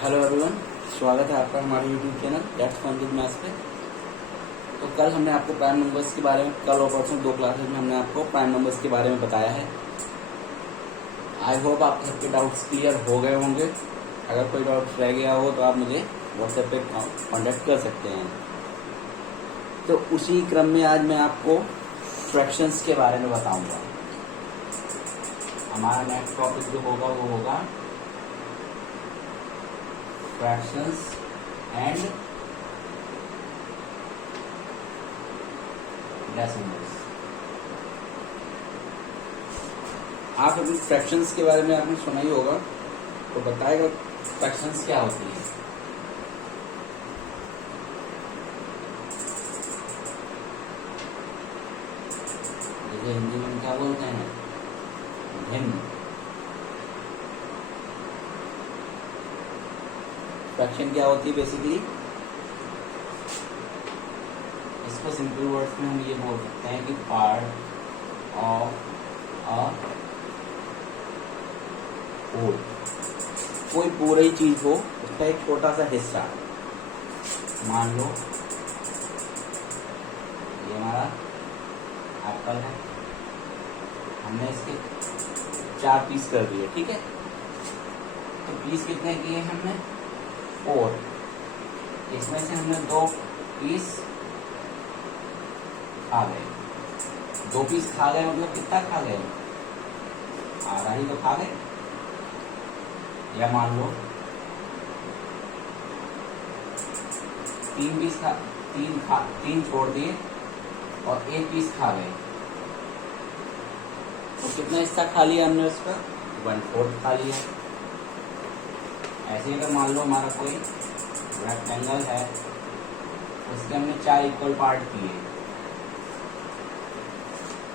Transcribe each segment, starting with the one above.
Hello everyone, स्वागत है आपका हमारे YouTube channel that's fun with maths पे। तो कल हमने आपको प्राइम नंबर्स के बारे में, कल और परसों 2 क्लासेस में हमने आपको प्राइम नंबर्स के बारे में बताया है। आई होप आपके सबके डाउट्स क्लियर हो गए होंगे। अगर कोई डाउट्स रह गया हो तो आप मुझे व्हाट्सएप पे कॉन्टेक्ट कर सकते हैं। तो उसी क्रम में आज मैं आपको फ्रैक्शंस के बारे में बताऊंगा। हमारा नेक्स्ट टॉपिक जो होगा वो होगा fractions and decimals। आप अभी फ्रैक्शंस के बारे में आपने सुना ही होगा, तो बताएगा फ्रैक्शंस क्या होती है। जैसे हिंदी में क्या बोलते हैं, भिन्न। फ्रैक्शन क्या होती है बेसिकली, इसको सिंपल वर्ड्स में हम ये बोल सकते हैं कि पार्ट ऑफ अ होल। कोई पूरी चीज हो उसका एक छोटा सा हिस्सा। मान लो ये हमारा एप्पल है, हमने इसके 4 पीस कर दिए, ठीक है। तो पीस कितने किए हमने? 4। इसमें से हमने 2 पीस खा गए। 2 पीस खा गए मतलब कितना खा गए? आधा ही तो खा गए। या मान लो 3 पीस 3 छोड़ दिए और 1 पीस खा गए, तो कितना हिस्सा खा लिया हमने उसका? 1/4 खा लिया। ऐसे अगर मान लो हमारा कोई रेक्टेंगल है, उसके हमने 4 इक्वल पार्ट किए,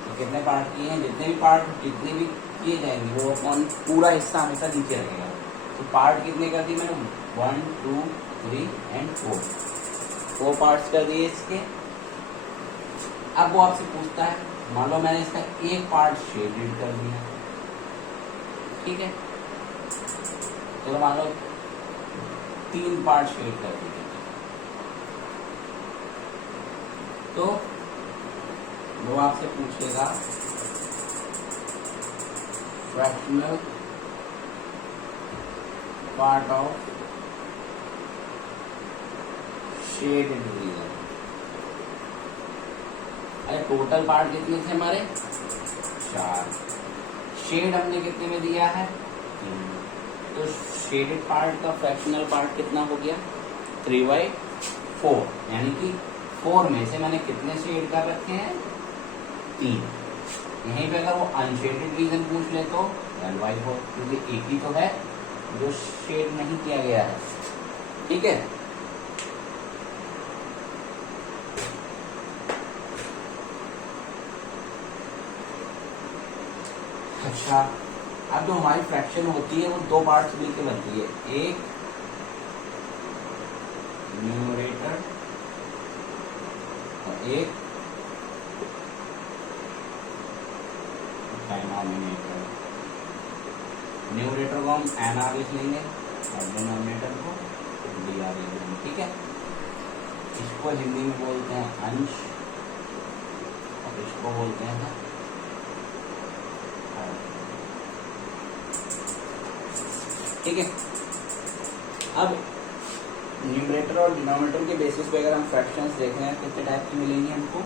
तो कितने पार्ट किए हैं? जितने भी पार्ट जितने भी किए जाएंगे वो अपन पूरा हिस्सा हमेशा नीचे रहेगा। तो पार्ट कितने कर दिए मैंने? 1 2 3 एंड 4 पार्ट्स कर दिए इसके। अब वो आपसे पूछता है, मान लो मैंने इसका एक पार्ट शेडेड कर दिया, ठीक है। चलो मान लो 3 पार्ट शेड कर दिए, तो वो आपसे पूछेगा fractional part of shaded region. अरे टोटल पार्ट कितने थे हमारे? 4। शेड हमने कितने में दिया है? 3। तो शेडेड पार्ट का फ्रैक्शनल पार्ट कितना हो गया? 3/4। यानी कि 4 में से मैंने कितने शेड कर रखे हैं? 3। यहीं पे अगर वो अनशेडेड रीजन पूछ ले तो 1/4, क्योंकि एक ही तो है जो शेड नहीं किया गया है, ठीक है। अच्छा, अब जो हमारी फ्रैक्शन होती है वो 2 पार्ट्स मिलकर बनती है, एक न्यूमरेटर और एक डिनोमिनेटर। न्यूमरेटर को हम NR लिख लेंगे और डिनोमिनेटर को DR लिख लेंगे, ठीक है। इसको हिंदी में बोलते हैं अंश और इसको बोलते हैं हर, ठीक है। अब न्यूमरेटर और डिनोमिनेटर के बेसिस पे अगर हम फ्रैक्शंस देख रहे हैं, कितने टाइप की मिलेंगी हमको?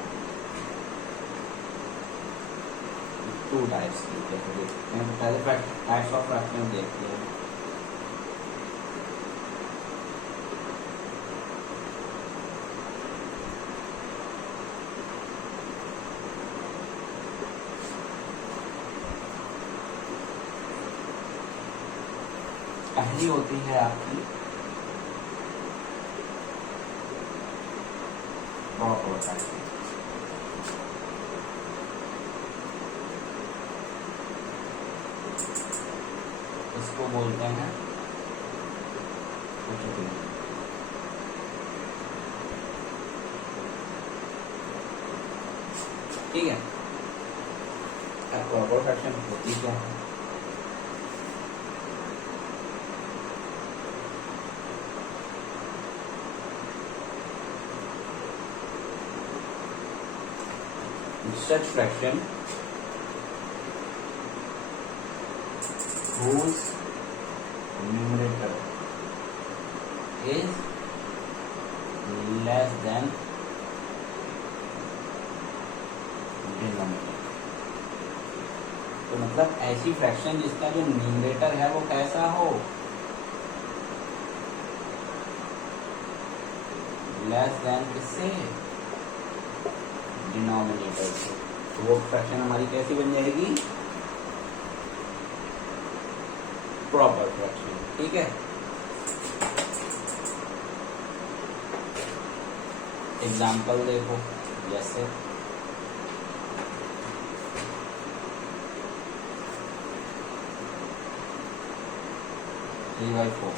2 टाइप्स की। पहले टाइप्स ऑफ फ्रैक्शन देखते हैं। पहली होती है आपकी प्रॉपर फ्रैक्शन। इसको बोलते हैं ठीक है। अब प्रॉपर फ्रैक्शन होती क्या है? such fraction whose numerator is less than denominator। तो मतलब ऐसी फ्रैक्शन जिसका जो न्यूमरेटर है वो कैसा हो, लेस देन किससे, डिनोमिनेटर से। तो वो फ्रैक्शन हमारी कैसी बन जाएगी, प्रॉपर फ्रैक्शन। ठीक है, एग्जाम्पल देखो, जैसे 3/4,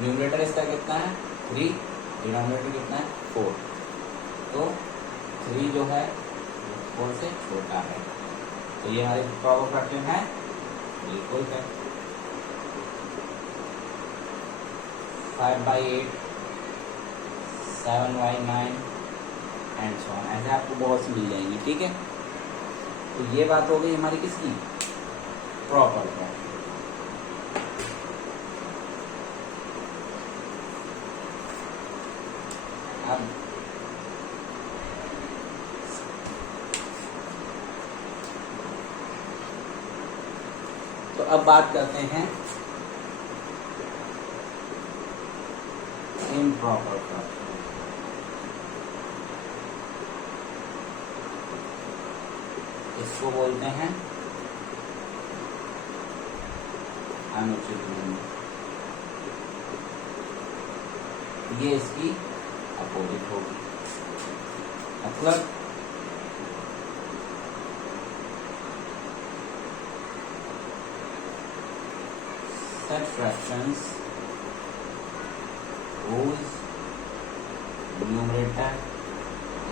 न्यूमरेटर इसका कितना है 3, डिनोमिनेटर कितना है 4, तो 3 जो है 4 से छोटा है, तो ये हमारी प्रॉपर फ्रैक्शन है, बिल्कुल है। 5/8, 7/9 एंड सो ऑन, ऐसे आपको बहुत सी मिल जाएंगी। ठीक है, तो ये बात हो गई हमारी किसकी, प्रॉपर फ्रैक्शन। अब तो अब बात करते हैं इम्प्रॉपर फ्रैक्शन। इसको बोलते हैं अनुचित गिनती, ये इसकी अपोजिट होगी। मतलब such fractions whose numerator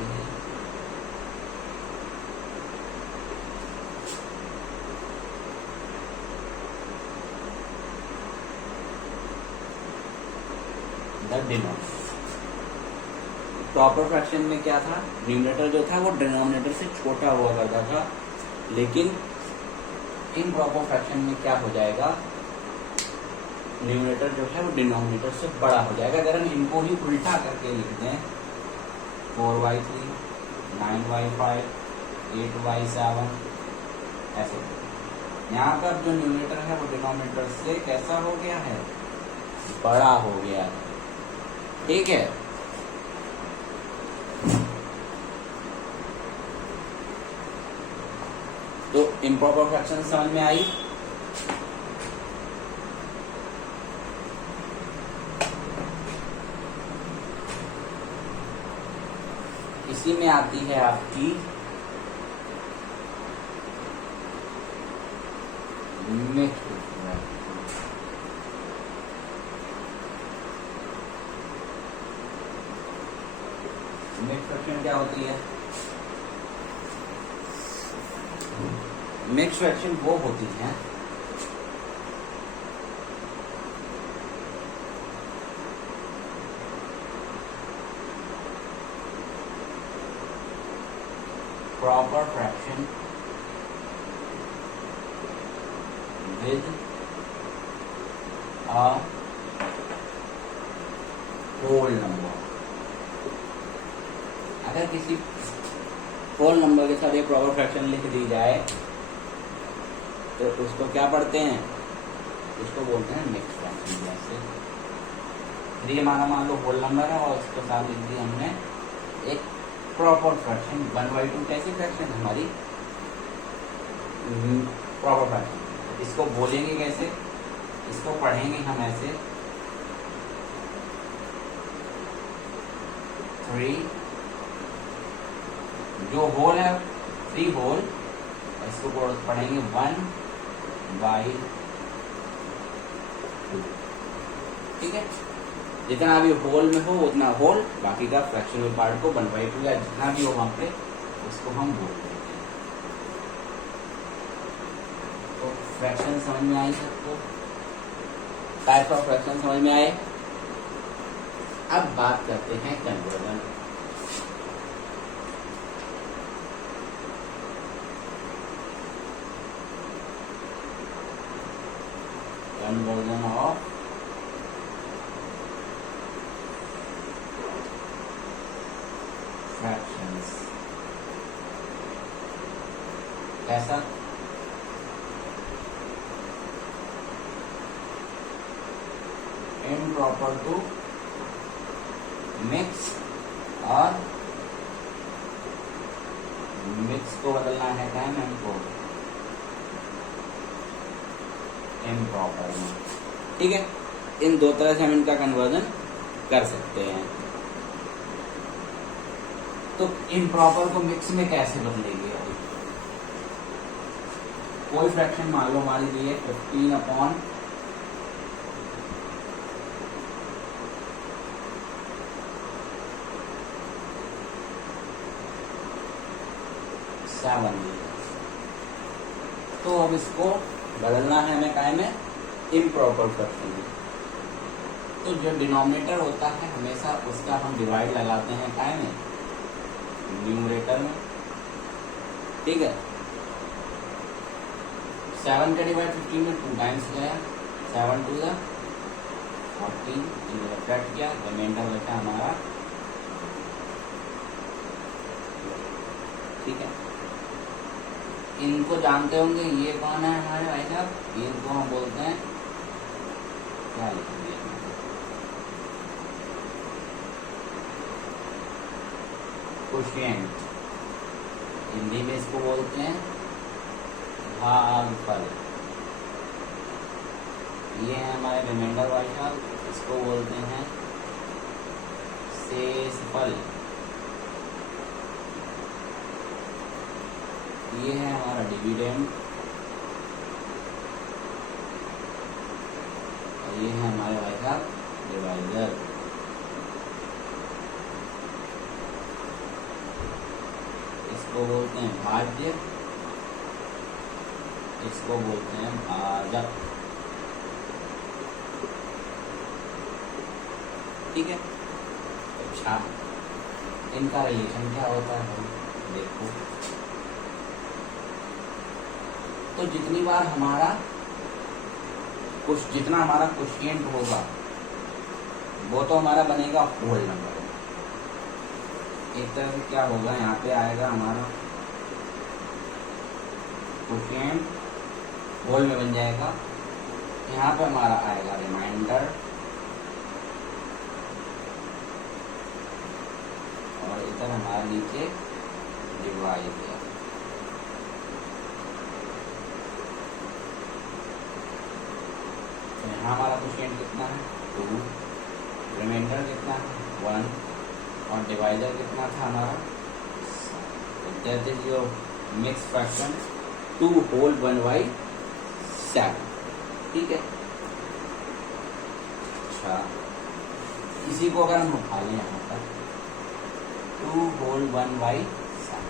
is the denominator। Proper fraction में क्या था, न्यूमरेटर जो था वो डिनोमिनेटर से छोटा हुआ करता था, लेकिन इम्प्रॉपर फ्रैक्शन में क्या हो जाएगा, न्यूमरेटर जो है वो डिनोमिनेटर से बड़ा हो जाएगा। अगर हम इनको ही उल्टा करके लिख दें 4/3, 9/5, 8/7, ऐसे यहाँ पर जो न्यूमरेटर है वो डिनोमिनेटर से कैसा हो गया है, बड़ा हो गया है। ठीक है, तो इम्प्रॉपर फ्रैक्शन समझ में आई। इसी में आती है आपकी मिक्स्ड फ्रैक्शन। मिक्स्ड फ्रैक्शन क्या होती है, मिक्स्ड फ्रैक्शन वो होती है proper fraction with a whole number। अगर किसी होल नंबर के साथ एक प्रॉपर फ्रैक्शन लिख दी जाए तो उसको क्या पढ़ते हैं, उसको बोलते हैं मिक्स्ड फ्रैक्शन। जैसे ये मान लो होल नंबर है और उसके साथ लिख दी हमने एक प्रॉपर फ्रैक्शन 1/2। कैसी फ्रैक्शन हमारी प्रॉपर फ्रैक्शन। इसको बोलेंगे कैसे, इसको पढ़ेंगे हम ऐसे 3, जो होल है 3 होल, इसको पढ़ेंगे 1/2। ठीक है, जितना भी होल में हो उतना होल, बाकी का फ्रैक्शनल पार्ट को 1/2 या जितना भी हो वहां पे उसको हम बोल देते हैं। तो फ्रैक्शन समझ में आई सबको, टाइप ऑफ फ्रैक्शन समझ में आए। अब बात करते हैं कन्वर्जन। Conversion of fractions. कैसा? इम्प्रॉपर टू मिक्स, और मिक्स को बदलना है टाइम हमको इम्प्रॉपर में। ठीक है, इन दो तरह से हम इनका कन्वर्जन कर सकते हैं। तो इम्प्रॉपर को मिक्स में कैसे बदलेंगे? अभी कोई फ्रैक्शन मान लो हमारी दी है 15/7, तो अब इसको बदलना है हमें काय में? इम्प्रॉपर फ्रैक्शन में। तो जो डिनोमिनेटर होता है हमेशा उसका हम डिवाइड लगाते हैं काय में? न्यूमरेटर में। ठीक है, 7 का डिवाइड 15 में 2 टाइम्स गया, 7 2 जा 14, कट किया, रिमाइंडर बचा हमारा। ठीक है, इनको जानते होंगे, ये कौन है हमारे भाई साहब? इनको हम बोलते हैं, क्या लिखेंगे? कोशिएंट। हिंदी में इसको बोलते हैं भागफल। ये है हमारे रिमाइंडर भाई साहब, इसको बोलते हैं शेषफल। ये है हमारा डिविडेंड, और ये है हमारे भाई साहब डिवाइजर। इसको बोलते हैं भाज्य, इसको बोलते हैं भाजक। ठीक है, अच्छा इनका रिलेशन क्या होता है देखो। तो जितनी बार हमारा जितना हमारा कोशिएंट होगा वो तो हमारा बनेगा होल नंबर। एक तरह से क्या होगा, यहाँ पे आएगा हमारा कोशिएंट होल में बन जाएगा, यहाँ पे हमारा आएगा रिमाइंडर, और इधर हमारा नीचे डिवाइजर। यहाँ हमारा कोशिएंट कितना है? 2, रिमाइंडर कितना है? 1, और डिवाइजर कितना था हमारा? That is your mix fraction 2 whole 1/7। ठीक है, अच्छा इसी को अगर हम उठा लें यहाँ पर 2 होल 1/7।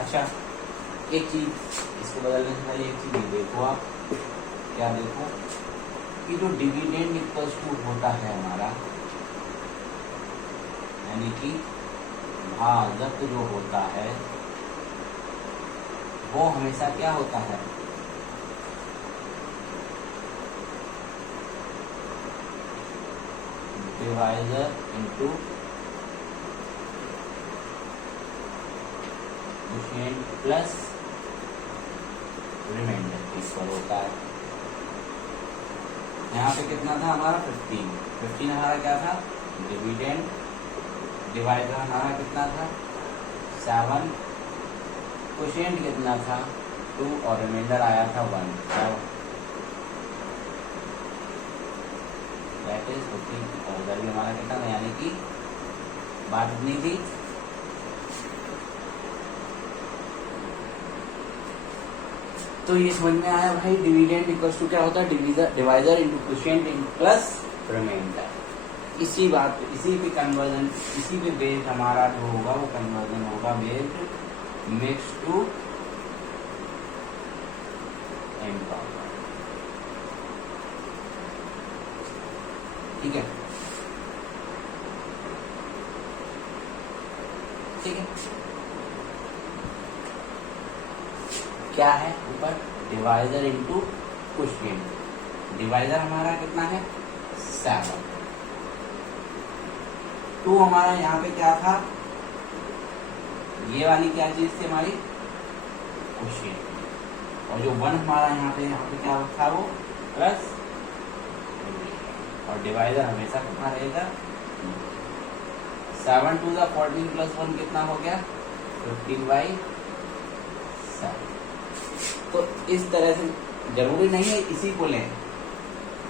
अच्छा एक चीज इसको बदलने से पहले एक चीज देखो आप, क्या देखो कि जो डिविडेंड इक्वल्स टू होता है हमारा, यानी कि भाजक जो होता है वो हमेशा क्या होता है? Divisor into quotient plus reminder equal होता है। यहाँ पे कितना था हमारा? 15 हमारा क्या था? डिविडेंड। डिवाइडर हमारा कितना था? 7। कोशिएंट कितना था? 2, और रिमाइंडर आया था 1। That is 15। और उधर भी हमारा कितना था, यानी कि बात इतनी थी। तो ये समझ में आया भाई, डिविडेंड इक्वल्स टू क्या होता है? Divisor into quotient plus remainder. इसी बात, इसी पे कन्वर्जन, इसी पे बेस्ड हमारा जो होगा वो कन्वर्जन होगा बेस्ड मिक्स टू इम्प्रॉपर। ठीक है, ठीक है। क्या है ऊपर? Divisor into quotient. डिवाइजर हमारा कितना है 7। 2 हमारा यहाँ पे क्या था, ये वाली क्या चीज थी हमारी क्वेश्चन, और जो 1 हमारा यहाँ पे क्या था वो प्लस, और डिवाइजर हमेशा कितना रहेगा 7 2 का 14 प्लस 1 कितना हो गया 15/7। तो इस तरह से जरूरी नहीं है इसी को लें,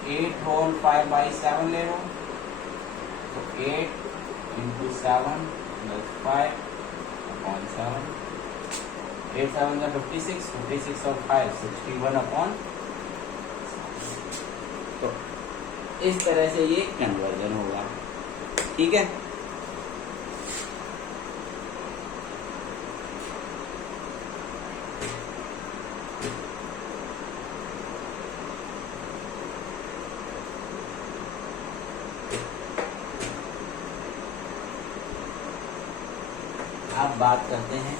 8 होल 5/7 ले लो, तो 8 × 7 + 5/7, 8 7 का 56, 56 और 5 61/। तो इस तरह से ये कन्वर्जन होगा, ठीक है। अब बात करते हैं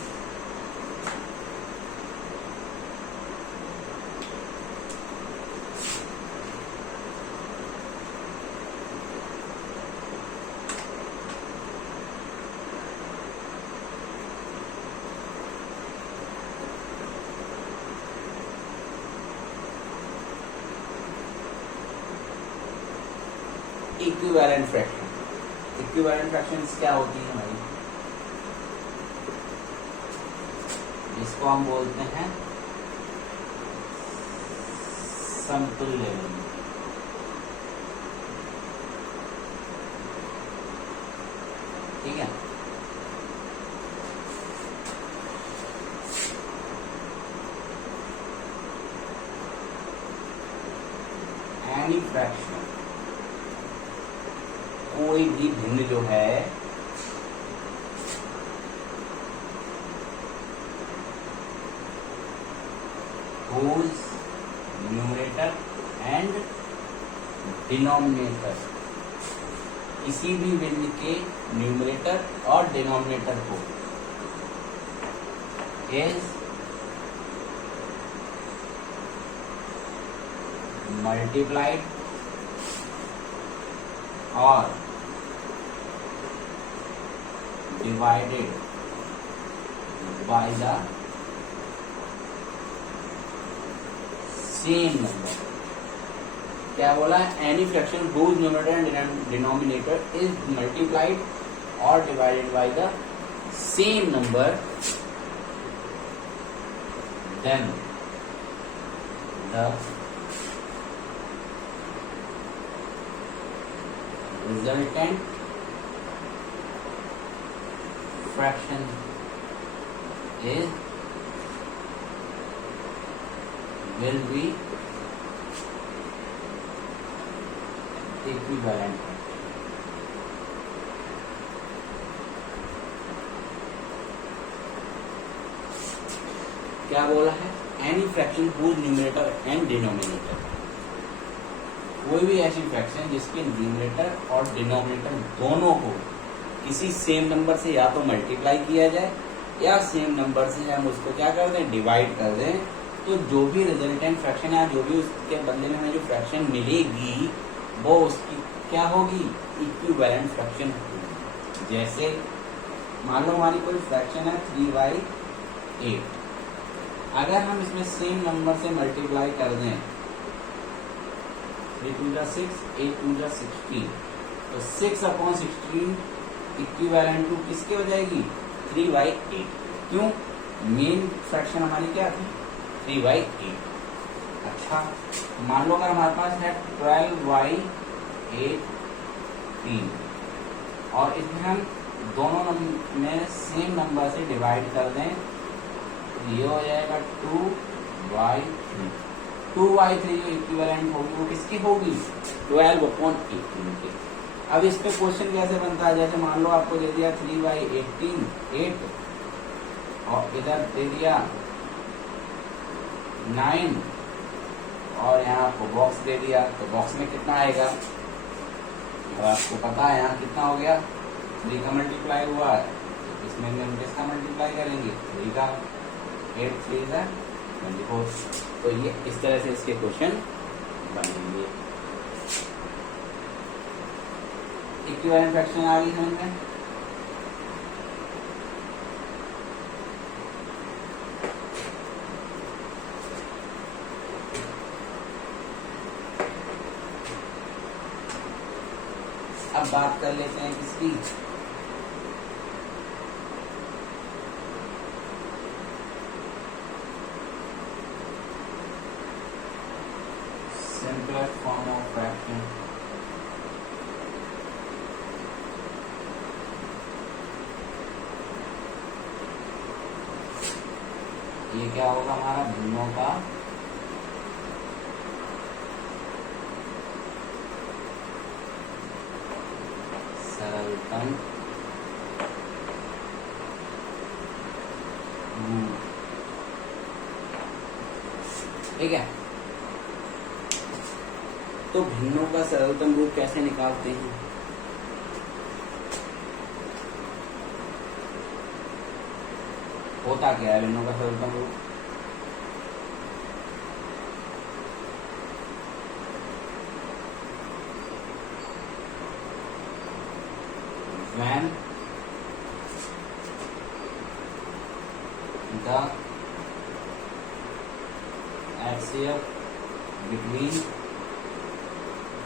इक्विवेलेंट फ्रैक्शन। इक्विवेलेंट फ्रैक्शंस क्या होती है हमारी, जिसको हम बोलते हैं समतुल्य, ठीक है। एनी फ्रैक्शन, कोई भी भिन्न जो है whose numerator and denominator, किसी भी भिन्न के न्यूमरेटर और डिनोमिनेटर को is multiplied और divided by the same number। क्या बोला, any fraction whose numerator and denominator is multiplied or divided by the same number, then the resultant fraction will be equivalent। क्या बोला है, any fraction whose numerator and denominator, कोई भी ऐसी fraction जिसके numerator और डिनोमिनेटर दोनों को किसी सेम नंबर से या तो मल्टीप्लाई किया जाए या सेम नंबर से हम उसको क्या कर दें, डिवाइड कर दें, तो जो भी रिजल्टेंट फ्रैक्शन है, जो भी उसके बदले में हमें जो फ्रैक्शन मिलेगी वो उसकी क्या होगी, इक्विवेलेंट फ्रैक्शन होगी। जैसे मान लो हमारी कोई फ्रैक्शन है 3/8, अगर हम इसमें सेम नंबर से मल्टीप्लाई कर दें, 3 2 जा 6, 8 2 जा 16, तो 6/16 इक्विवेलेंट टू किसके हो जाएगी, 3/8। क्यों, मेन फ्रैक्शन हमारी क्या थी 3/8। अच्छा, मान लो अगर हमारे पास है 12/8 और इसमें हम दोनों में सेम नंबर से डिवाइड कर दें, ये हो जाएगा 2/3। 2/3 जो इक्विवेलेंट होगी वो किसकी होगी, 12/18 की। अब इस पे क्वेश्चन कैसे बनता है, जैसे मान लो आपको दे दिया 3/18 8 और इधर दे दिया 9 और यहाँ आपको बॉक्स दे दिया, तो बॉक्स में कितना आएगा, अब आपको पता है यहाँ कितना हो गया, 3 का मल्टीप्लाई हुआ है, तो इसमें हम किसका मल्टीप्लाई करेंगे, 3 का, 8 3 24। तो ये इस तरह से इसके क्वेश्चन बनेंगे। इक्विवेलेंट फ्रैक्शन आ गई समझ में। अब बात कर लेते हैं किसकी, simplest form of fraction। ये क्या होगा हमारा भिन्नों का सरलतम रूप। ठीक है, तो भिन्नों का सरलतम रूप कैसे निकालते हैं। होता क्या है भिन्नों का सरलतम रूप, when the HCF between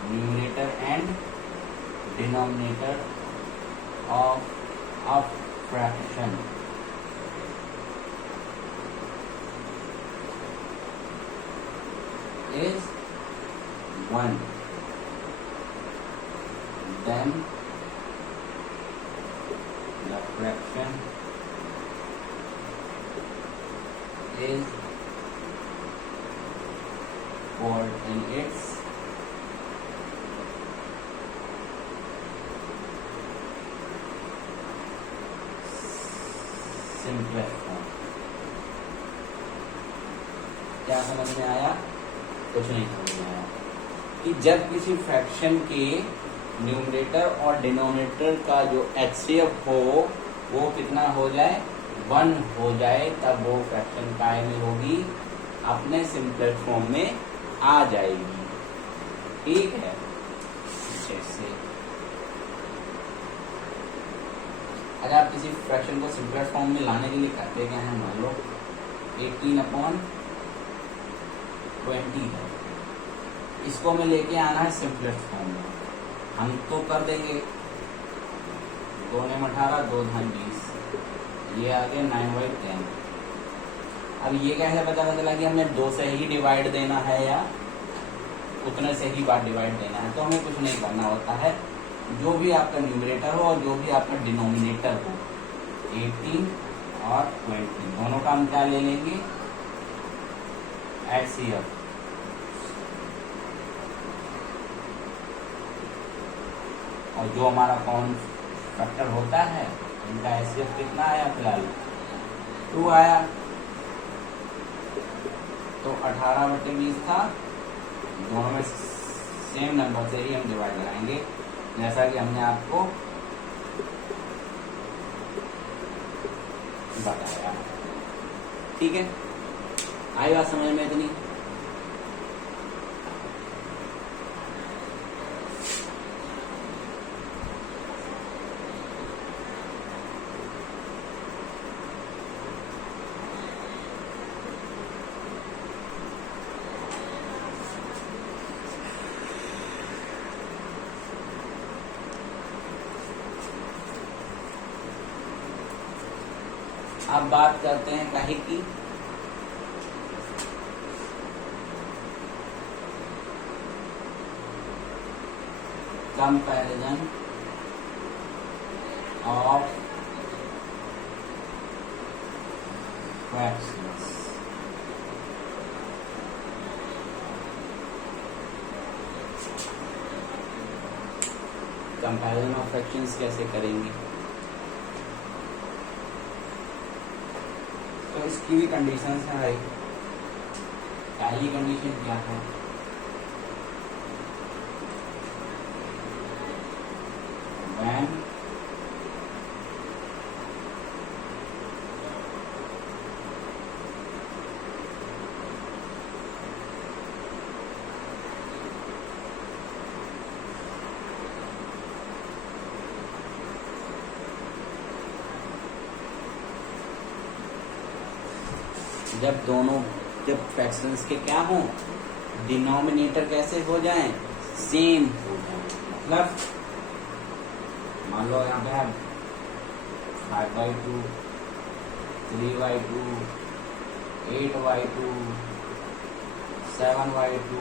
numerator and denominator of a fraction is 1, then the fraction is called in its simplest form। क्या समझ में आया, कुछ नहीं समझ में आया कि जब किसी फ्रैक्शन के न्यूमरेटर और डिनोमिनेटर का जो HCF हो वो कितना हो जाए, 1 हो जाए, तब वो फ्रैक्शन काय में होगी, अपने सिंपलेस्ट फॉर्म में आ जाएगी। ठीक है, जैसे अगर आप किसी फ्रैक्शन को सिंपलेस्ट फॉर्म में लाने के लिए करते क्या है, मान लो 18/20 है, इसको हमें लेके आना है सिंपलेस्ट फॉर्म में। हम तो कर देंगे 2 ने 18, 2 धान 20, ये आ गया 9/10। अब ये कैसे पता चला कि हमें 2 से ही डिवाइड देना है या उतने से ही बार डिवाइड देना है। तो हमें कुछ नहीं करना होता है, जो भी आपका न्यूमरेटर हो और जो भी आपका डिनोमिनेटर हो, 18 और 20 दोनों का हम क्या ले लेंगे, HCF। और जो हमारा कॉमन फैक्टर होता है इनका HCF कितना आया, फिलहाल 2 आया, तो 18/20 था। दोनों में सेम नंबर से ही हम डिवाइड कराएंगे, जैसा कि हमने आपको बताया। ठीक है, आई बात समझ में इतनी। अब बात करते हैं काहे की, comparison of fractions. Comparison of fractions कैसे करेंगे, तो इसकी भी कंडीशन है भाई। पहली कंडीशन क्या है, when जब फ्रैक्शंस के क्या हों, डिनोमिनेटर कैसे हो जाएं, सेम हो जाएं। मतलब मान लो यहाँ पे है 5/2, 3/2, 8/2, 7/2,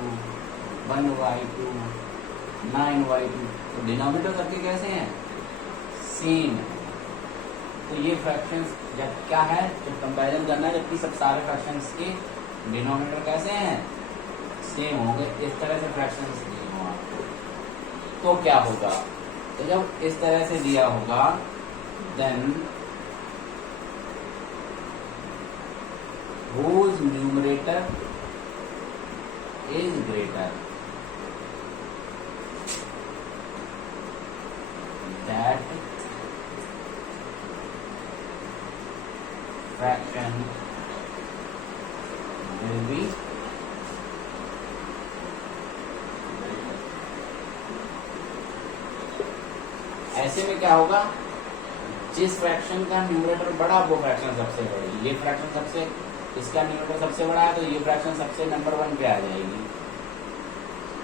1/2, 9/2, तो डिनोमिनेटर सबके कैसे हैं, सेम है। तो ये फ्रैक्शंस जब क्या है, जब कंपैरिजन करना है, जबकि सब सारे फ्रैक्शंस के डिनोमिनेटर कैसे हैं, सेम होंगे। इस तरह से फ्रैक्शंस दिए हों आपको तो क्या होगा, तो जब इस तरह से दिया होगा then whose numerator is greater, that fraction will be ऐसे में क्या होगा, जिस फ्रैक्शन का न्यूमरेटर बड़ा वो फ्रैक्शन सबसे बड़ी, ये फ्रैक्शन सबसे, इसका न्यूमरेटर सबसे बड़ा है तो ये फ्रैक्शन सबसे नंबर 1 पे आ जाएगी।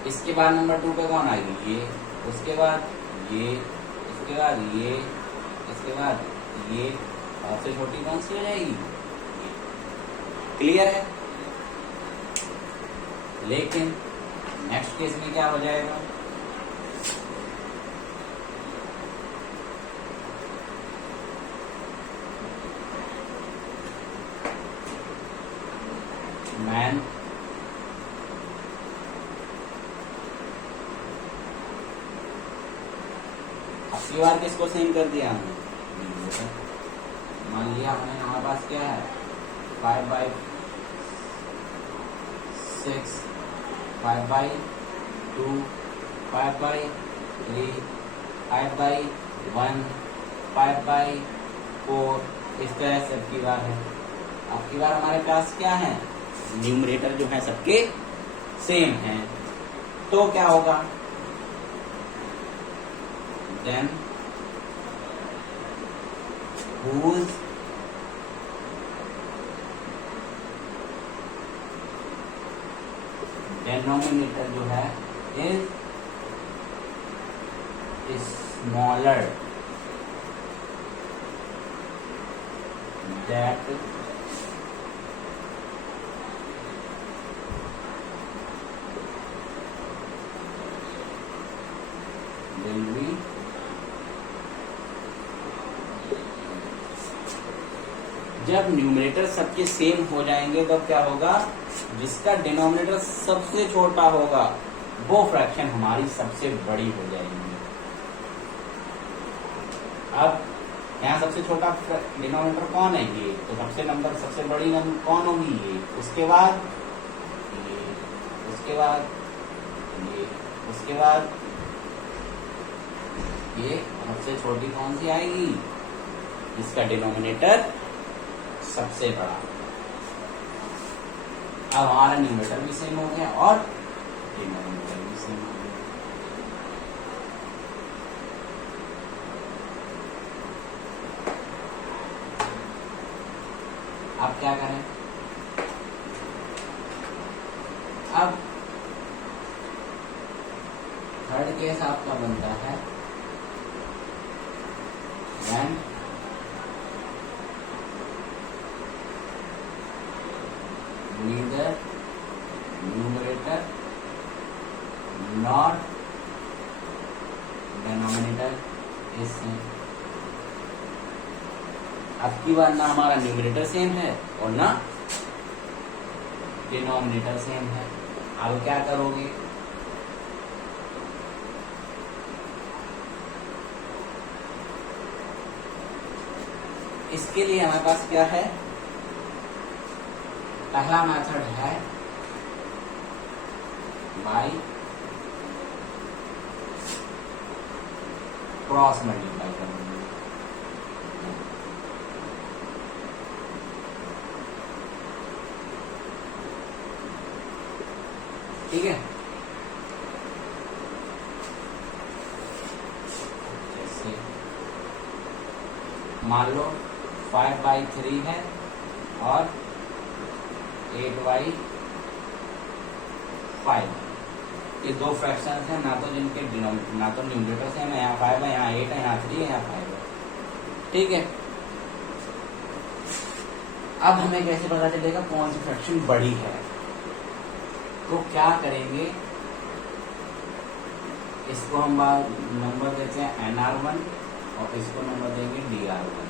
इसके बाद नंबर 2 पे कौन आएगी, ये, उसके बाद ये, इसके बाद ये, इसके बाद ये, और सबसे छोटी कौन सी हो जाएगी, क्लियर है। लेकिन नेक्स्ट केस में क्या हो जाएगा, मैन अगली बार किसको सेम कर दिया हमने, मान लिया हमने हमारे पास क्या है 5/6, 5/2, 5/3, 5/1, 5/4, इस तरह से अब की बार है। अब की बार हमारे पास क्या है, न्यूमरेटर जो है सबके सेम हैं, तो क्या होगा, देन whose denominator जो है is smaller, that will be जब न्यूमरेटर सबके सेम हो जाएंगे तो क्या होगा, जिसका डिनोमिनेटर सबसे छोटा होगा वो फ्रैक्शन हमारी सबसे बड़ी हो जाएगी। अब यहाँ सबसे छोटा डिनोमिनेटर कौन है, ये, तो सबसे बड़ी नंबर कौन होगी, ये, उसके बाद ये, उसके बाद ये, उसके बाद ये, सबसे छोटी कौन सी आएगी, जिसका डिनोमिनेटर सबसे बड़ा। अब हमारा न्यूमरेटर भी सेम हो गया और डिनोमिनेटर भी सेम हो गया। अब क्या करें, अब थर्ड केस आपका बनता है when neither numerator nor denominator is same। अब की बार ना हमारा न्यूमरेटर सेम है और ना डिनोमिनेटर सेम है। अब क्या करोगे, इसके लिए हमारे पास क्या है, पहला मेथड है बाय क्रॉस मल्टीप्लाई करना। ठीक है, जैसे मान लो 5/3 है और 8y 5। ये दो फ्रैक्शन हैं ना, तो जिनके ना तो न्यूमरेटर से, यहाँ 5 है, यहाँ 8 है, यहाँ 3 है, यहाँ 5 है। ठीक है, अब हमें कैसे पता चलेगा कौन सी फ्रैक्शन बड़ी है? तो क्या करेंगे, इसको हम नंबर देते हैं nr1 और इसको नंबर देंगे dr1,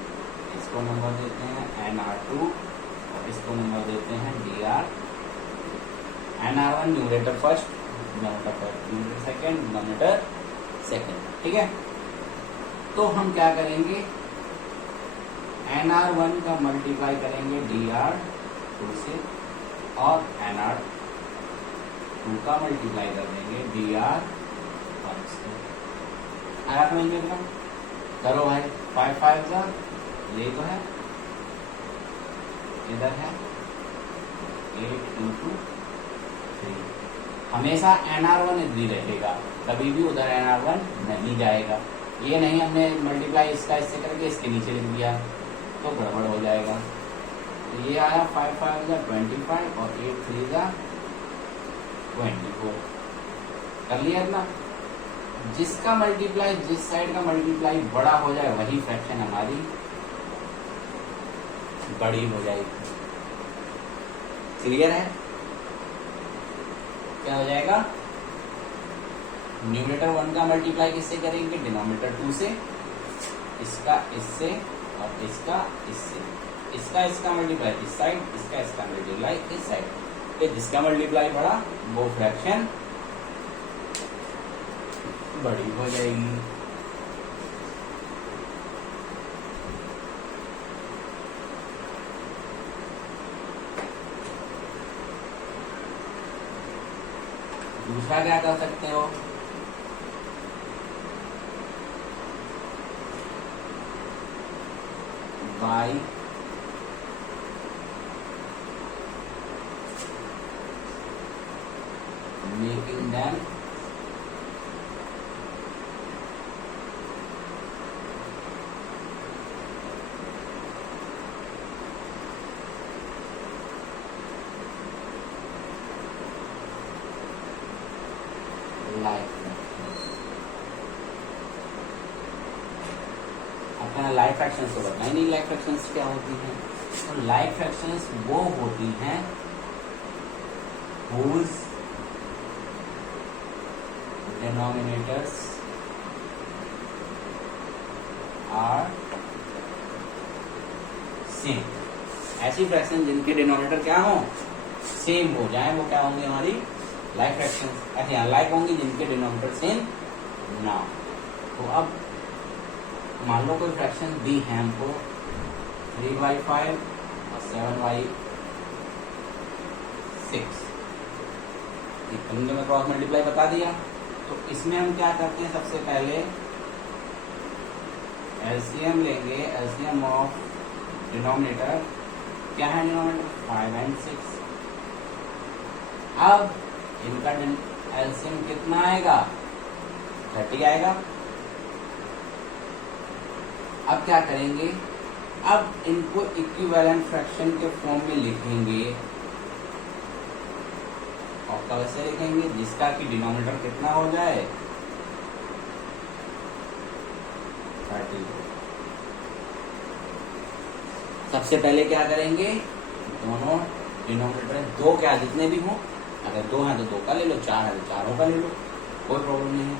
इसको नंबर देते हैं nr2 और इसको नंबर देते हैं dr। nr1 numerator first, numerator second, denominator second. ठीक है, तो हम क्या करेंगे, nr1 का मल्टीप्लाई करेंगे dr2 से और nr2 का मल्टीप्लाई कर देंगे dr1 से। आया समझ में एकदम? करो भाई, 5 5 का ये तो है, इधर है 8 into 3। हमेशा nr1 इधर ही रहेगा, कभी भी उधर nr1 नहीं जाएगा। ये नहीं हमने मल्टीप्लाई इसका इससे करके इसके नीचे लिख दिया तो गड़बड़ हो जाएगा। तो ये आया 5 5 का 25 और 8 3 का 24। कर लिया इतना? जिसका मल्टीप्लाई, जिस साइड का मल्टीप्लाई बड़ा हो जाए वही फ्रैक्शन हमारी बड़ी हो जाएगी। क्लियर है? क्या हो जाएगा, न्यूमरेटर 1 का मल्टीप्लाई किससे करेंगे, डिनोमिनेटर 2 से, इसका इससे और इसका इससे, इसका इसका मल्टीप्लाई इस साइड, इसका इसका मल्टीप्लाई इस साइड। जिसका मल्टीप्लाई बड़ा वो फ्रैक्शन बड़ी हो जाएगी। दूसरा क्या कर सकते हो, by making them like अपना लाइफ फ्रैक्शंस को बताएं। नहीं, लाइफ फ्रैक्शंस क्या होती हैं? तो लाइफ फ्रैक्शंस वो होती हैं whose denominators are same। ऐसी फ्रैक्शन जिनके डिनोमिनेटर क्या हो, सेम हो जाए, वो क्या होंगी, हमारी लाइफ फ्रैक्शंस। ऐसे यहाँ लाइक होंगी जिनके डिनोमिनेटर सेम ना। तो अब मान लो कोई फ्रैक्शन दी है हमको 3/5 और 7/6, तुमने मैं क्रॉस मल्टीप्लाई बता दिया। तो इसमें हम क्या करते हैं, सबसे पहले एलसीएम लेंगे। एलसीएम ऑफ डिनोमिनेटर क्या है, डिनोमिनेटर 5 और 6। अब इनका एलसीएम कितना आएगा, 30 आएगा। अब क्या करेंगे, अब इनको इक्विवेलेंट फ्रैक्शन के फॉर्म में लिखेंगे। और कैसे लिखेंगे, जिसका कि डिनोमिनेटर कितना हो जाए, 30। सबसे पहले क्या करेंगे, दोनों डिनोमिनेटर दो क्या जितने भी हों, अगर 2 हैं तो 2 का ले लो, 4 है तो 4 का ले लो, कोई प्रॉब्लम नहीं है।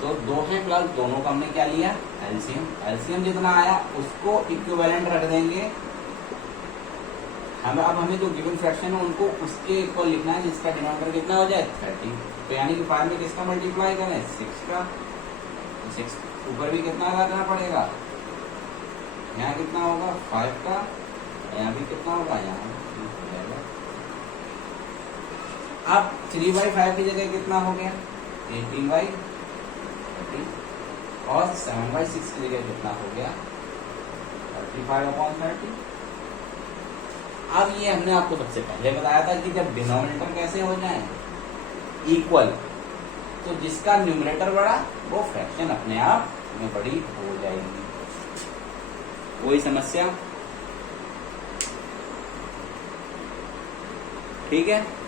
तो 2 हैं प्लस दोनों का हमने क्या लिया, एलसीएम। एलसीएम जितना आया उसको इक्विवेलेंट रख देंगे। अब हमें जो गिवन फ्रैक्शन है उनको उसके इक्वल लिखना है जिसका डिनोमिनेटर कितना हो जाए, 30। तो यानी कि 5 में किसका मल्टीप्लाई करें, 6 का। 6 ऊपर भी कितना लगाना पड़ेगा, यहाँ कितना होगा 5 का, यहाँ भी कितना होगा, यहाँ अब 3/5 की जगह कितना हो गया, 18/30 और 7/6 की जगह कितना हो गया, 35/30। अब ये हमने आपको सबसे पहले बताया था कि जब डिनोमिनेटर कैसे हो जाए इक्वल, तो जिसका न्यूमरेटर बड़ा वो फ्रैक्शन अपने आप में बड़ी हो जाएगी। कोई समस्या? ठीक है।